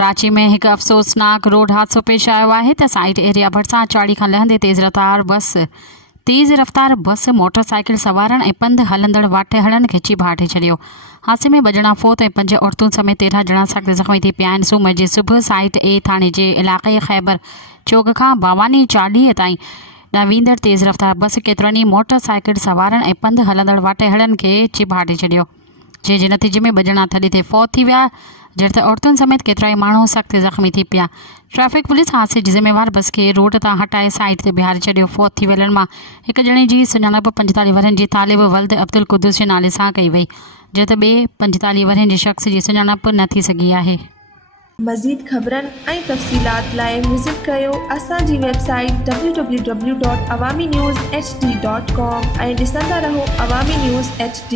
कराची में एक अफ़सोसनाक रोड हादसो पेश आयो है तो साइड एरिया भरिसां चाड़ी खां लहंदे तेज़ रफ़्तार बस मोटरसाइकिल सवारन ऐं पंधु हलंदड़ वाटे हड़न खे चिभाटे छॾियो। हादसे में 2 ॼणा फोत ऐं 5 औरतूं समेत 13 ॼणा सख़्त ज़ख़्मी थी पिया आहिनि। सूमर जी सुबुह साइट ए थाणे जे इलाक़े ख़ैबर चौक खां बावानी चालीह ताईं ॾांहुं वेंदड़ तेज़ रफ़्तार बस केतिरनि ई मोटरसाइकिल सवारन ऐं पंधु हलंदड़ वाटे हड़न खे चिभाटे छॾियो, जंहिंजे नतीजे में 2 ॼणा थॾे ते फौत थी विया, जड़त औरतुनि समेत केतिरा ई माण्हू सख़्त ज़ख़्मी थी पिया। ट्रैफिक पुलिस हादसे जी ज़िम्मेवार बस खे रोड तां हटाए साइड ते बीहारे छॾियो। फौत थी वियलनि मां हिक ॼणे जी सुञाणप 45 वरहनि जी तालिब वल्द अब्दुल कुद्दूस जे नाले सां कई वई, जड़त ॿिए 45 वरहनि जे शख़्स जी सुञाणप न थी सघी आहे। मज़ीद ख़बरनि ऐं तफ़सीलात लाइ विज़िट कयो असांजी वेबसाइट www.awamiNewsHD.com ऐं ॾिसंदा रहो अवामी न्यूज़ HD।